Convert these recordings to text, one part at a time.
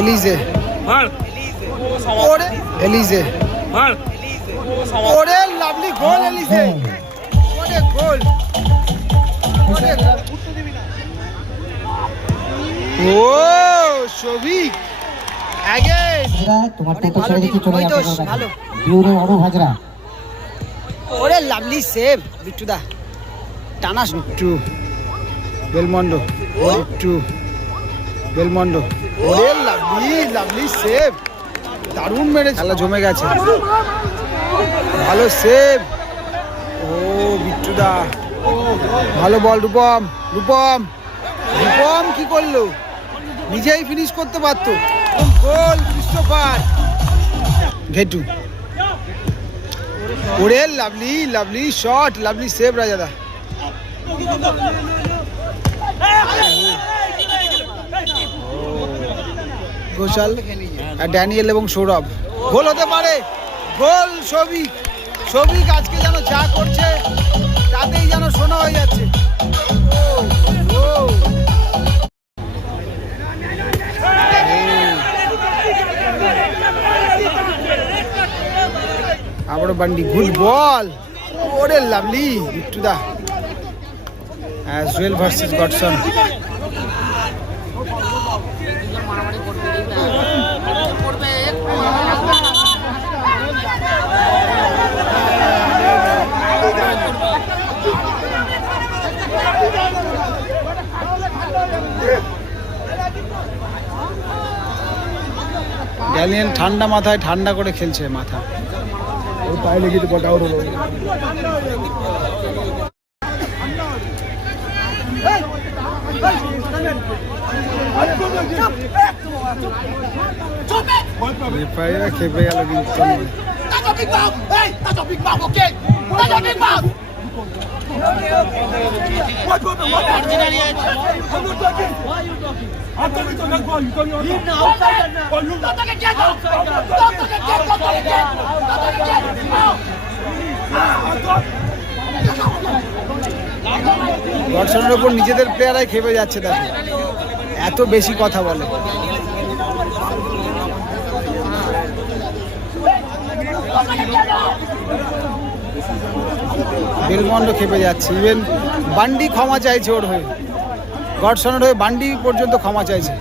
এলিজে। ওরে এলিজে। ওরে লাভলি গোল এলিজে। ওরে গোল। ওরে ও সবিক হাজরা তোমার টোটো ছেড়ে দিচ্ছি চলে তো, যাচ্ছে ভালো। বিউরে অনুপ হাজরা ওরে লাভলি সেভ বিট্টুদা। টানা টু। বেলমন্ডো। টু। বেলমন্ডো। ওরে লাভলি লাভলি সেভ দারুণ মেরেছে। খেলা জমে গেছে। ভালো সেভ ও বিট্টুদা। ভালো বল রূপম রূপম। রূপম কি করল? নিজেই ফিনিশ করতে পারতো। Goal Christopher. ঘেটু। ওরে lovely lovely shot lovely save রাজাদা। Ghoshal Daniel এবং সৌরভ। গোল হতে পারে। গোল সবিক সবিক আজকে যেন যা করছে তাতেই যেন শোনা হয়ে যাচ্ছে। আবারও বান্ডি, গুড বল। ওরে lovely বিট্টুদা as well versus Godson. Daniel ঠান্ডা মাথায় ঠান্ডা করে খেলছে মাথা ওর পায়ে লেগে তো বটা হলো রেফারিরা খেপে গেল কিন্তু That's a big mouth! Hey! That's a big mouth, okay? That's a big mouth! What problem? What problem? I'm not talking. Why are you talking? I'm talking to that boy. You me I'm not. You're outside now. Oh, you don't talk again. Don't talk again. Don't talk again. Don't talk again. Don't talk again. Out. গডসনের ওপর নিজেদের প্লেয়ারাই খেপে যাচ্ছে দেখো এত বেশি কথা বলে। Belmond খেপে যাচ্ছে। ইভেন বান্ডি ক্ষমা চাইছে ওর হয়ে। গডসনের হয়ে বান্ডি পর্যন্ত ক্ষমা চাইছে।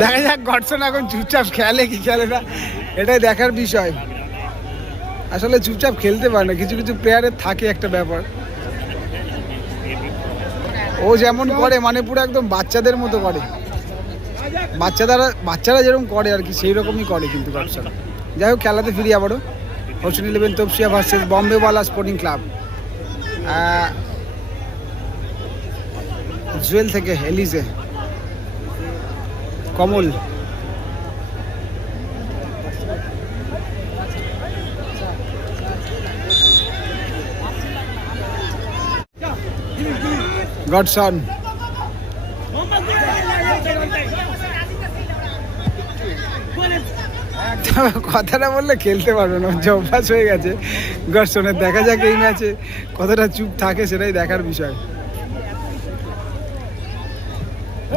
দেখা যাক গডসন এখন চুপচাপ খেলে কি খেলে না। এটাই দেখার বিষয়। আসলে চুপচাপ খেলতে পারে না, কিছু কিছু প্লেয়ারের থাকে একটা ব্যাপার। ও যেমন করে মানে পুরো একদম বাচ্চাদের মতো করে। বাচ্চাদারা, বাচ্চারা যেরকম করে আর কি, সেই রকমই করে কিন্তু গডসন যাই হোক, খেলাতে ফিরি আবারও। Hossain eleven Topsia versus Bombaywala sporting club Jewel থেকে এলিজে কমল। গডসন কথাটা বললে খেলতে পারবে না যে অভ্যাস হয়ে গেছে। গডসনের দেখা যাক এই ম্যাচে কতটা চুপ থাকে সেটাই দেখার বিষয়।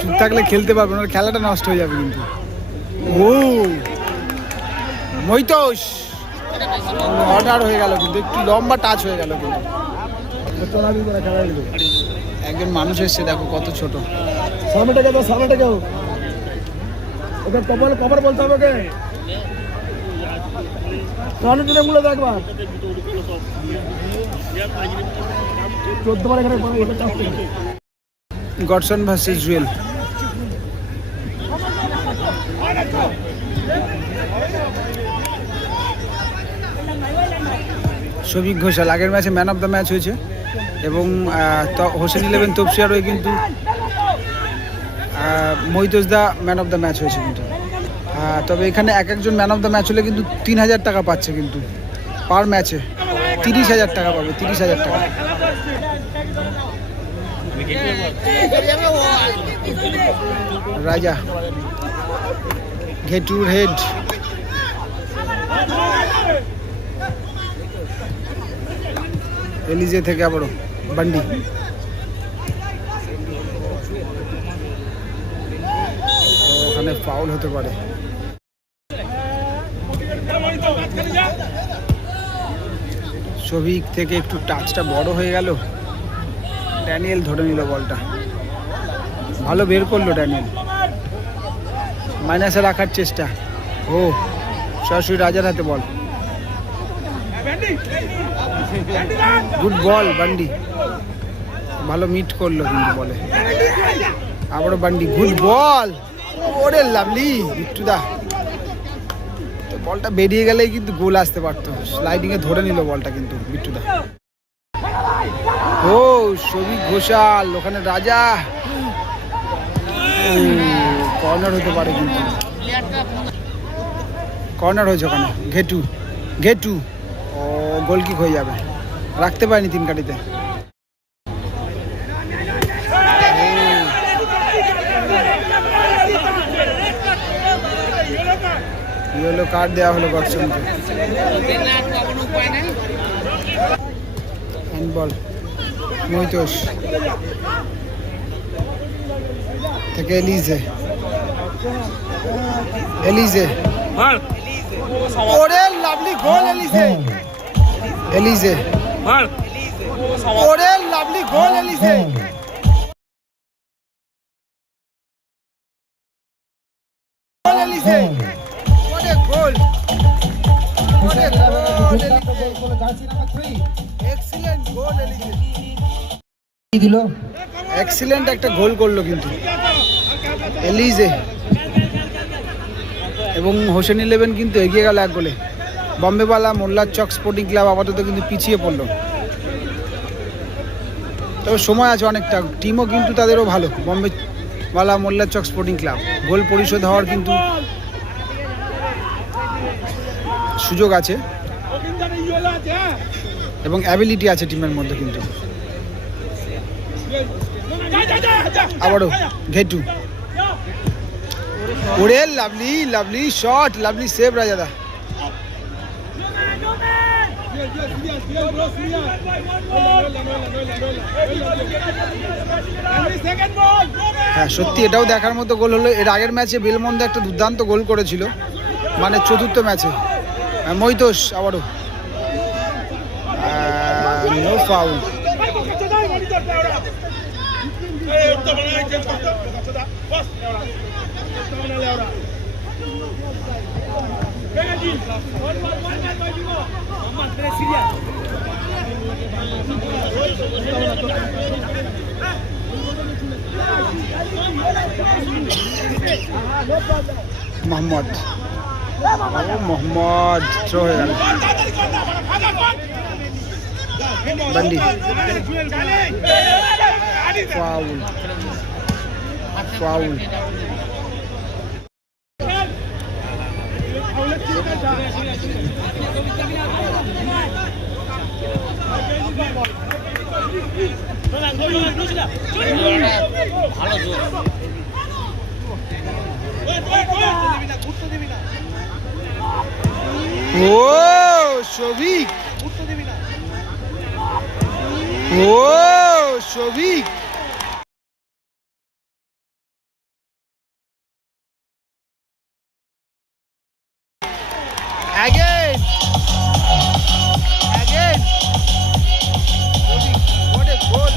চুপ থাকলে খেলতে পারবে না খেলাটা নষ্ট হয়ে যাবে কিন্তু। ও মৈতোষ অর্ডার হয়ে গেল কিন্তু, একটু লম্বা টাচ হয়ে গেল কিন্তু। একজন মানুষ এসছে দেখো কত ছোট। সামনেটা কেউ সামনেটা কেউ ওকে কপাল কপার বলতে হবে ওকে। সামনে চোদ্দ বার এখানে এটা চাষ করবে। Godson versus Jewel. Sabik Ghoshal আগের ম্যাচে ম্যান অফ দ্য ম্যাচ হয়েছে। এবং হোসেন ইলেভেন তপসিয়ার হয়ে কিন্তু মহিতোষ দা ম্যান অফ দ্য ম্যাচ হয়েছে কিন্তু। তবে এখানে এক একজন ম্যান অফ দ্য ম্যাচ হলে কিন্তু তিন হাজার টাকা পাচ্ছে কিন্তু। পার ম্যাচে তিরিশ হাজার টাকা পাবে, তিরিশ হাজার টাকা। রাজা ঘেটুর হেড এলিজে থেকে আবারও। তো ওখানে ফাউল হতে পারে শফিক থেকে একটু টাচটা বড় হয়ে গেল। ড্যানিয়েল ধরে নিল বলটা। ভালো বের করল ড্যানিয়েল। মাইনাসে রাখার চেষ্টা। ও, সরাসরি রাজার হাতে বল। গুড বল বান্ডি ভালো মিট করল কিন্তু বলে। আবারও বান্ডি গুড বল ওরে লাভলি বিট্টুদা। তো বলটা বেরিয়ে গেলেই কিন্তু গোল আসতে পারতো। স্লাইডিংয়ে ধরে নিল বলটা কিন্তু বিট্টুদা। ও সবিক ঘোষাল, ওখানে রাজা। কর্নার হতে পারে কিন্তু। কর্নার হয়েছে ওখানে, ঘেটু ঘেটু। ও গোল কিক হয়ে যাবে। রাখতে পারেনি তিন কাটিতে ইয়েলো কার্ড দেওয়া হলো গডসনকে হ্যান্ডবল মৈতোষ থেকে এলিজে। এলিজে। ওরে লাভলি গোল এলিজে। এলিজে। মার। ওরে লাভলি গোল এলিজে। গোল এলিজে। ওরে গোল। ওরে গোল এক্সিলেন্ট গোল এলিজে। কি দিল? এক্সিলেন্ট একটা গোল করল কিন্তু। এলিজে। এবং হোসেন ইলেভেন কিন্তু এগিয়ে গেল এক গোলে। বম্বেওয়ালা মোল্লার চক স্পোর্টিং ক্লাব আপাতত কিন্তু পিছিয়ে পড়ল। তবে সময় আছে অনেকটা। টিমও কিন্তু তাদেরও ভালো। বম্বেওয়ালা মোল্লার চক স্পোর্টিং ক্লাব। গোল পরিশোধ হওয়ার কিন্তু সুযোগ আছে। এবং অ্যাবিলিটি আছে টিমের মধ্যে কিন্তু। আবারও, ঘেটু। ওরে lovely lovely shot lovely save রাজাদা হ্যাঁ সত্যি এটাও দেখার মতো গোল হলো। এর আগের ম্যাচে বেলমন্দ একটা দুর্দান্ত গোল করেছিল মানে চতুর্থ ম্যাচে। মৈতোষ আবারও। ফাউল মোহাম্মদ। ও মোহাম্মদ থ্রো হয়ে গেল বান্ডি ফাউল ফাউল ও শোভিক ও Shovik Again. Again. What a goal,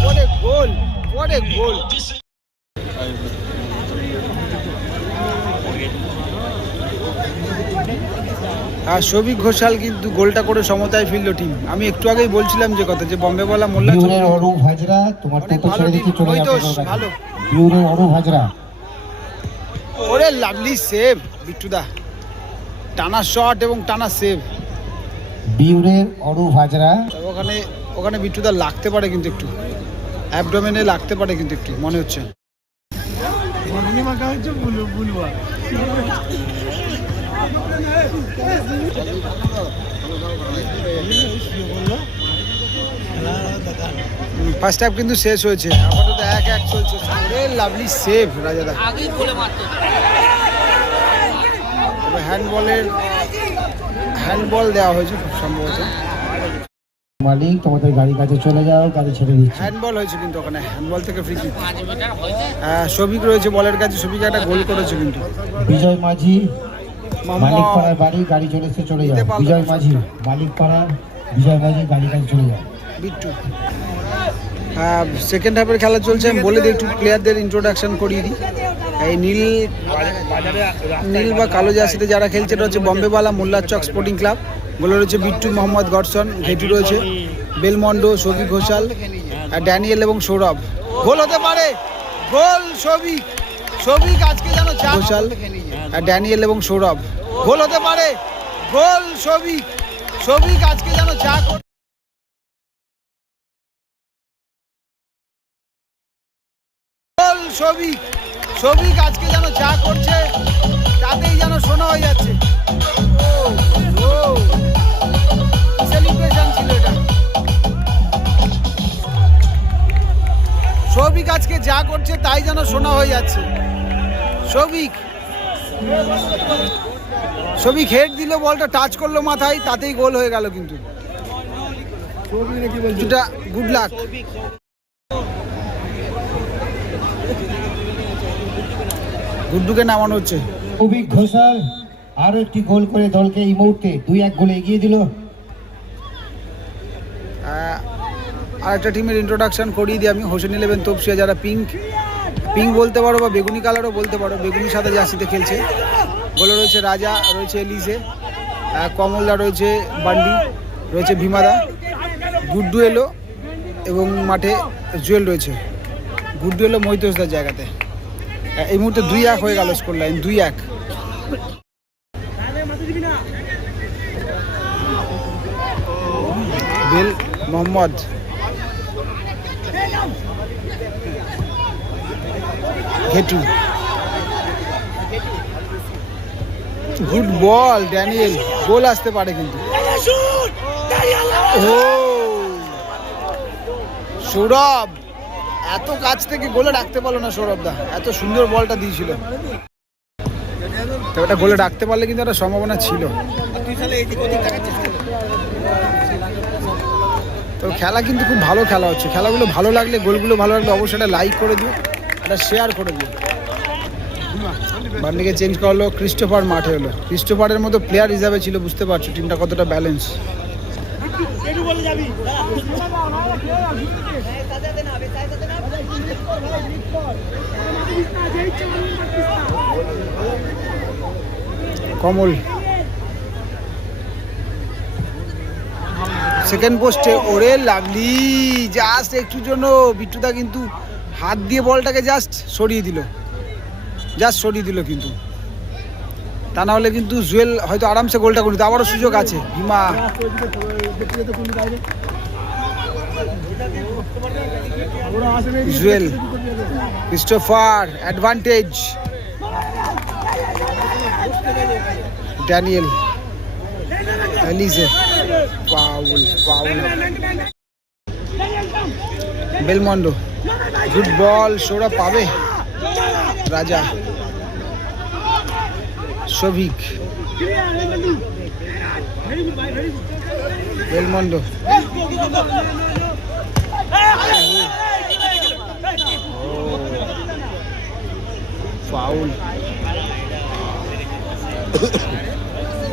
What a goal. What a goal. আর শোভিক ঘোষাল কিন্তু গোলটা করে সমতায় ফিরল টিম আমি একটু আগেই বলছিলাম যে কথা যে বম্বেওয়ালা মোল্লা বিউরের অরুণ হাজরা তোমার ভালো ছেড়ে দিচ্ছি চলে যাবে ভালো। অরুণ হাজরা ওরে লাভলি সেভ বিট্টুদা। টানা শট এবং টানা সেভ বিউরের অরুণ হাজরা ওখানে ওখানে বিট্টুদা লাগতে পারে কিন্তু একটু। অ্যাবডোমেনে লাগতে পারে কিন্তু একটু মনে হচ্ছে। ফার্স্ট হাফ কিন্তু শেষ হয়েছে। আপাতত এক এক চলছে। ওরে লাভলি সেভ রাজাদা আগেই গোলে মারতো। তবে হ্যান্ডবলের হ্যান্ডবল দেওয়া হয়েছে খুব সম্ভবত। মালিক তোমাদের গাড়ি কাছে চলে যাও গাড়ি ছেড়ে দিচ্ছি। হ্যান্ডবল হয়েছে কিন্তু ওখানে। হ্যান্ডবল থেকে ফ্রি কিক সবিক রয়েছে বলের কাছে সবিক একটা গোল করেছে কিন্তু। বিজয় মাঝি মালিক পাড়ার বাড়ি গাড়ি চলে এসে চলে যাও বিজয় মাঝি মালিক পাড়ার বিজয় মাঝি গাড়ি কাছে চলে যাও। বিট্টু। সেকেন্ড হাফের খেলা চলছে। আমি বলে দিই একটু প্লেয়ারদের ইন্ট্রোডাকশন করিয়ে দিই। এই নীল নীল বা কালো জার্সিতে যারা খেলছে এটা হচ্ছে বম্বেওয়ালা মোল্লার চক স্পোর্টিং ক্লাব গোলে রয়েছে বিট্টু মোহাম্মদ গডসন ঘেটু রয়েছে বেলমন্ডো সৌভিক ঘোষাল আর ড্যানিয়েল এবং সৌরভ। গোল হতে পারে। গোল সৌভিক সৌভিক আজকে যেন ঘোষাল আর ড্যানিয়েল এবং সৌরভ। গোল হতে পারে। গোল সৌভিক সৌভিক আজকে যেন চা সবিক সবিক আজকে যেন যা করছে তাতেই যেন শোনা হয়ে যাচ্ছে। সেলিব্রেশন ছিল এটা। সবিক আজকে যা করছে তাই যেন শোনা হয়ে যাচ্ছে। সবিক সবিক হেড দিল বলটা টাচ করল মাথায় তাতেই গোল হয়ে গেল কিন্তু। গুড লাক গুড্ডুকে নামানো হচ্ছে। অভিক ঘোষাল আরও একটি গোল করে দলকে এই মুহূর্তে দুই এক গোলে এগিয়ে দিল। আর একটা টিমের ইন্ট্রোডাকশন করিয়ে দিই আমি। হোসেন ইলেভেন তপসিয়া যারা পিঙ্ক পিঙ্ক বলতে পারো বা বেগুনি কালারও বলতে পারো বেগুনি সাদা জার্সিতে খেলছে। গোলে রয়েছে রাজা রয়েছে এলিসে কমলদা রয়েছে বান্ডি রয়েছে ভীমাদা। গুড্ডু এলো এবং মাঠে জুয়েল রয়েছে। গুড্ডু এলো মৈতোসদার জায়গাতে। এই মুহূর্তে দুই এক হয়ে গেল স্কোর লাইন দুই এক। Bell Mohammad. Ghetu. Good ball Daniel goal আসতে পারে কিন্তু। ও! সৌরভ। এত কাছ থেকে গোলে ডাকতে পারল না সৌরভ দা। এত সুন্দর বলটা দিয়েছিল। তো ওটা গোলে ডাকতে পারলে কিন্তু একটা সম্ভাবনা ছিল। তো খেলা কিন্তু খুব ভালো খেলা হচ্ছে। খেলাগুলো ভালো লাগলে, গোলগুলো ভালো লাগলে অবশ্যই একটা লাইক করে দিও, একটা শেয়ার করে দিও। বান্ডিকে চেঞ্জ করা হলো ক্রিস্টোফার মাঠে হলো। ক্রিস্টোফারের মতো প্লেয়ার হিসাবে ছিল, বুঝতে পারছ টিমটা কতটা ব্যালেন্স কমল। সেকেন্ড পোস্টে ওরে লাগলি জাস্ট একটু জন্য বিট্টুদা কিন্তু হাত দিয়ে বলটাকে জাস্ট সরিয়ে দিল। জাস্ট সরিয়ে দিল কিন্তু। তা না হলে কিন্তু জুয়েল হয়তো আরামসে গোলটা করে দিত আবারও সুযোগ আছে। Bhima. Jewel, Christopher advantage Daniel, এলিজে, Paul Paul. Belmondo good ball Sourav পাবে। Raja Shovik Belmondo foul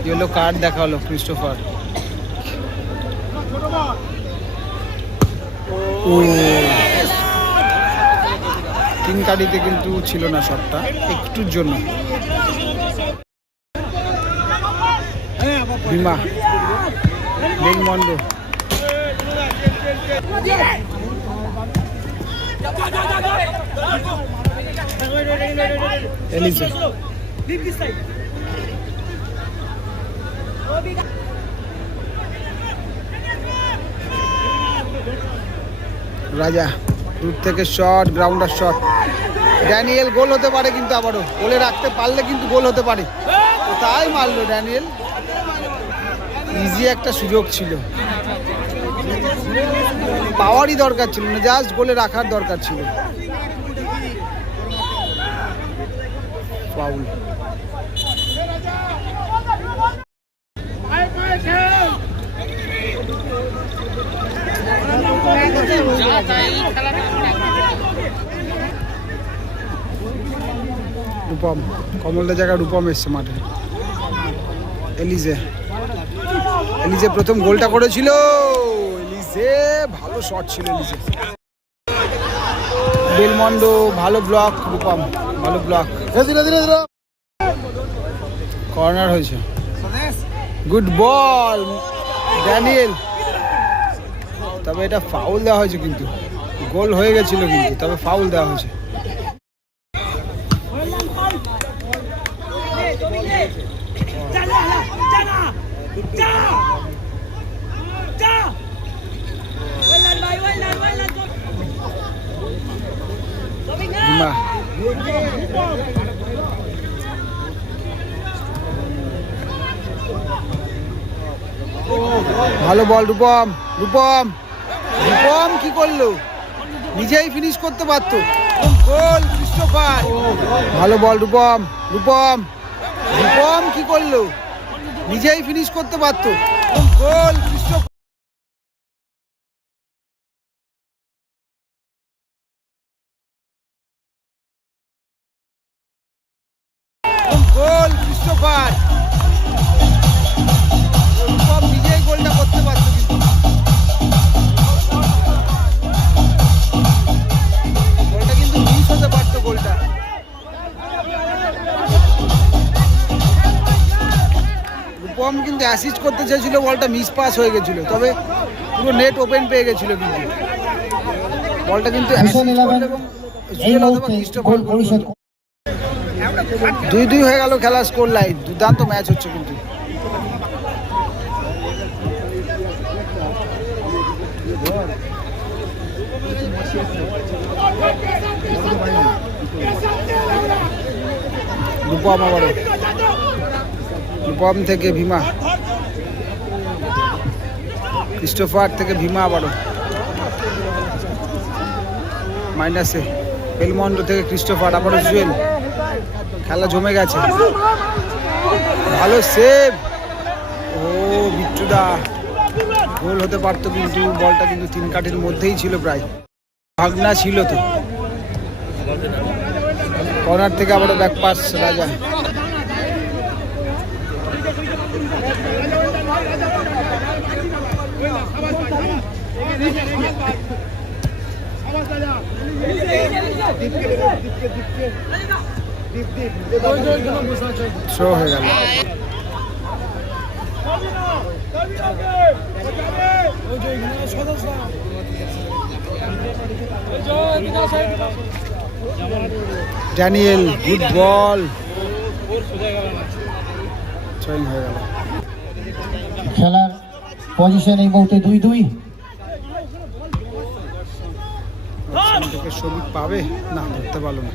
yellow card দেখা হলো ক্রিস্টোফার তিন কাটিতে কিন্তু ছিল না শটটা একটুর জন্য বেলমন্ড রাজা, দূর থেকে shot grounder shot Daniel goal হতে পারে কিন্তু আবারও। গোলে রাখতে পারলে কিন্তু গোল হতে পারে। তাই মারলো ড্যানিয়েল ইজি একটা সুযোগ ছিল। পাওয়ারই দরকার ছিল না জাস্ট গোলে রাখার দরকার ছিল। ফাউল রূপম, কমলদের জায়গায় রূপম এসছে মাঠে। এলিজে। এলিজে প্রথম গোলটা করেছিল। এলিজে, ভালো শট ছিল এলিজে বেলমন্ড, ভালো ব্লক রূপম। ভালো ব্লক ধীরে ধীরে ধীরে কর্নার হয়েছে। গুড বল ড্যানিয়েল তবে এটা ফাউল দেওয়া হয়েছে কিন্তু। গোল হয়ে গেছিল কিন্তু তবে ফাউল দেওয়া হয়েছে। ডিমা ভালো বল, রূপম রূপম। রূপম কি করল? নিজেই ফিনিশ করতে পারতো। ভালো বল, রূপম রূপম। রূপম কি করল? নিজেই ফিনিশ করতে পারতো। গোল কিন্তু অ্যাসিস্ট করতে চেয়েছিল বলটা মিস পাস হয়ে গেছিল। তবে পুরো নেট ওপেন পেয়ে গেছিল কিন্তু। বলটা কিন্তু। দুই দুই হয়ে গেল খেলা স্কোর লাইন দুর্দান্ত ম্যাচ হচ্ছে কিন্তু। রূপম আবারও। রূপম থেকে ভীমা। ক্রিস্টোফার থেকে ভীমা আবারও। মাইনাসে। বেলমন্ডো থেকে ক্রিস্টোফার, আবারও জুয়েল। খেলা জমে গেছে। ভালো সেভ ও, বিট্টুদা। গোল হতে পারতো কিন্তু, বলটা কিন্তু তিন কাঠের মধ্যেই ছিল প্রায়। ভাগনা ছিল তো। কর্নার থেকে আবারও ব্যাক পাস রাজা। থ্রো হয়ে গেল। ড্যানিয়েল গুড বল ছয় হয়ে গেল। খেলার পজিশন এই মুহূর্তে দুই দুই। শ্রমিক পাবে? না, ধরতে পারল না।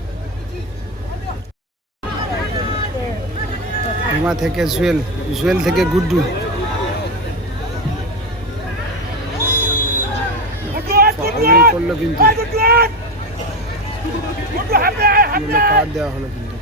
হিমা থেকে জুয়েল জুয়েল থেকে গুড্ডু। করল কিন্তু। কার্ড দেওয়া হলো কিন্তু।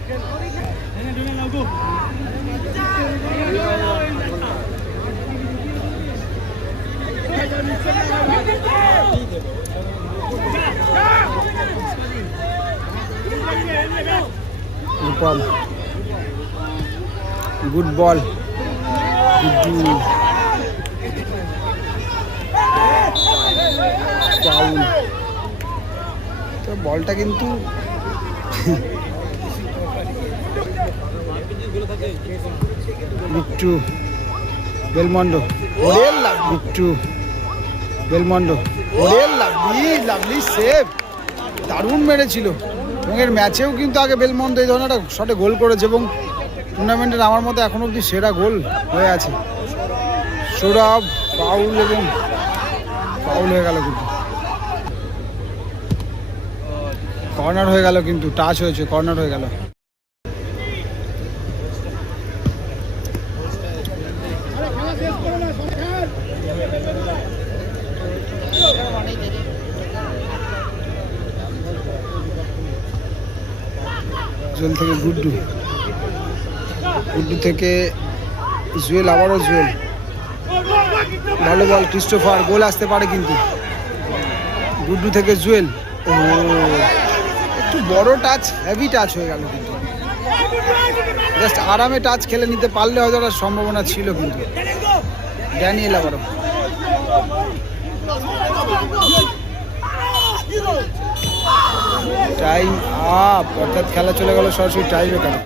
রূপম গুড বল ফাউল তো বলটা কিন্তু Bittu Belmondo. Bittu. Belmondo. Save দারুণ মেরেছিল। এবং এর ম্যাচেও কিন্তু আগে বেলমন্ড এই ধরনের একটা শটে গোল করেছে এবং টুর্নামেন্টের আমার মতো এখন অবধি সেরা গোল হয়ে আছে। সৌরভ ফাউল এবং ফাউল হয়ে গেল কিন্তু। কর্নার হয়ে গেল কিন্তু টাচ হয়েছে কর্নার হয়ে গেল। জুয়েল থেকে গুড্ডু। গুড্ডু থেকে জুয়েল, আবারও জুয়েল। ভালো বল, ক্রিস্টোফার, গোল আসতে পারে কিন্তু। গুড্ডু থেকে জুয়েল। ও, একটু বড় টাচ হেভি টাচ হয়ে গেল কিন্তু। জাস্ট আরামে টাচ খেলে নিতে পারলে হয়তো সম্ভাবনা ছিল কিন্তু। ড্যানিয়েল আবারও। টাইম আপ অর্থাৎ খেলা চলে গেল সরাসরি টাইম এখানে